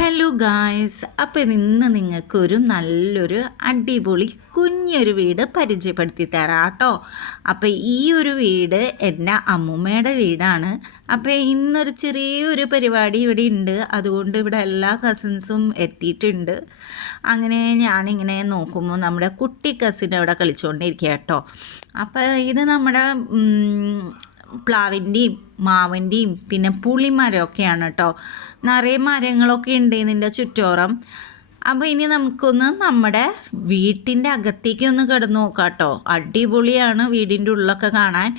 Hello guys അപ്പോൾ ഇന്ന് നിങ്ങൾക്കൊരു നല്ലൊരു അടിപൊളി കുഞ്ഞൊരു വീട് പരിചയപ്പെടുത്തി തരാം കേട്ടോ അപ്പം ഈ ഒരു വീട് എന്റെ അമ്മൂമ്മയുടെ വീടാണ്. അപ്പോൾ ഇന്നൊരു ചെറിയൊരു പരിപാടി ഇവിടെ ഉണ്ട്. അതുകൊണ്ട് ഇവിടെ എല്ലാ കസിൻസും എത്തിയിട്ടുണ്ട്. അങ്ങനെ ഞാനിങ്ങനെ നോക്കുമ്പോൾ നമ്മുടെ കുട്ടി കസിൻ അവിടെ കളിച്ചുകൊണ്ടിരിക്കുക കേട്ടോ അപ്പോൾ ഇത് നമ്മുടെ പ്ലാവിന്റെയും മാവിന്റെയും പിന്നെ പുളിമരമൊക്കെയാണ് കേട്ടോ നിറയെ മരങ്ങളൊക്കെ ഉണ്ട് ഇതിന്റെ ചുറ്റോറം. അപ്പോൾ ഇനി നമുക്കൊന്ന് നമ്മുടെ വീട്ടിന്റെ അകത്തേക്ക് ഒന്ന് കിടന്ന് നോക്കാം കേട്ടോ അടിപൊളിയാണ് വീടിന്റെ ഉള്ളൊക്കെ കാണാൻ.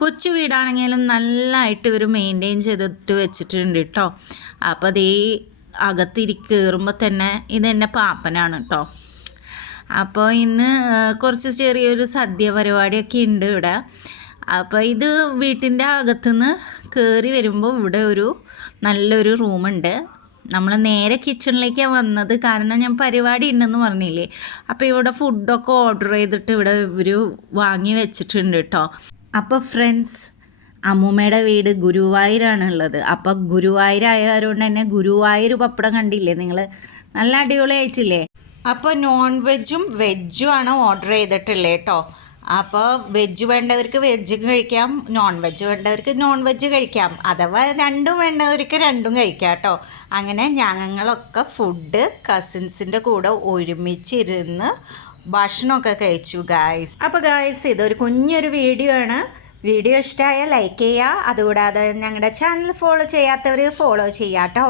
കൊച്ചു വീടാണെങ്കിലും നല്ലതായിട്ട് ഇവർ മെയിന്റെയിൻ ചെയ്തിട്ട് വെച്ചിട്ടുണ്ട് കേട്ടോ അപ്പോൾ അതേ അകത്തിരി കയറുമ്പോൾ തന്നെ ഇതെന്നെ പാപ്പനാണ് കേട്ടോ അപ്പോൾ ഇന്ന് കുറച്ച് ചെറിയൊരു സദ്യ പരിപാടിയൊക്കെ ഉണ്ട് ഇവിടെ. അപ്പോൾ ഇത് വീട്ടിന്റെ അകത്തുനിന്ന് കയറി വരുമ്പോൾ ഇവിടെ ഒരു നല്ലൊരു റൂമുണ്ട്. നമ്മൾ നേരെ കിച്ചണിലേക്കാണ് വന്നത് കാരണം ഞാൻ പരിപാടി ഉണ്ടെന്ന് പറഞ്ഞില്ലേ? അപ്പോൾ ഇവിടെ ഫുഡൊക്കെ ഓർഡർ ചെയ്തിട്ട് ഇവിടെ ഇവർ വാങ്ങി വെച്ചിട്ടുണ്ട് കേട്ടോ അപ്പോൾ ഫ്രണ്ട്സ് അമ്മൂമ്മയുടെ വീട് ഗുരുവായൂരാണുള്ളത്. അപ്പോൾ ഗുരുവായൂരായതുകൊണ്ട് തന്നെ ഗുരുവായൂർ പപ്പടം കണ്ടില്ലേ നിങ്ങൾ നല്ല അടിപൊളിയായിട്ടില്ലേ? അപ്പോൾ നോൺ വെജും വെജും ആണ് ഓർഡർ ചെയ്തിട്ടുള്ളത് കേട്ടോ അപ്പോൾ വെജ് വേണ്ടവർക്ക് വെജ് കഴിക്കാം നോൺ വെജ് വേണ്ടവർക്ക് നോൺ വെജ് കഴിക്കാം. അഥവാ രണ്ടും വേണ്ടവർക്ക് രണ്ടും കഴിക്കാം കേട്ടോ. അങ്ങനെ ഞങ്ങളൊക്കെ ഫുഡ് കസിൻസിന്റെ കൂടെ ഒരുമിച്ചിരുന്ന് ഭക്ഷണമൊക്കെ കഴിച്ചു ഗായ്സ് അപ്പോൾ ഗായ്സ് ഇതൊരു കുഞ്ഞൊരു വീഡിയോ ആണ്. വീഡിയോ ഇഷ്ടമായ ലൈക്ക് ചെയ്യുക അതുകൂടാതെ ഞങ്ങളുടെ ചാനൽ ഫോളോ ചെയ്യാത്തവർ ഫോളോ ചെയ്യാം കേട്ടോ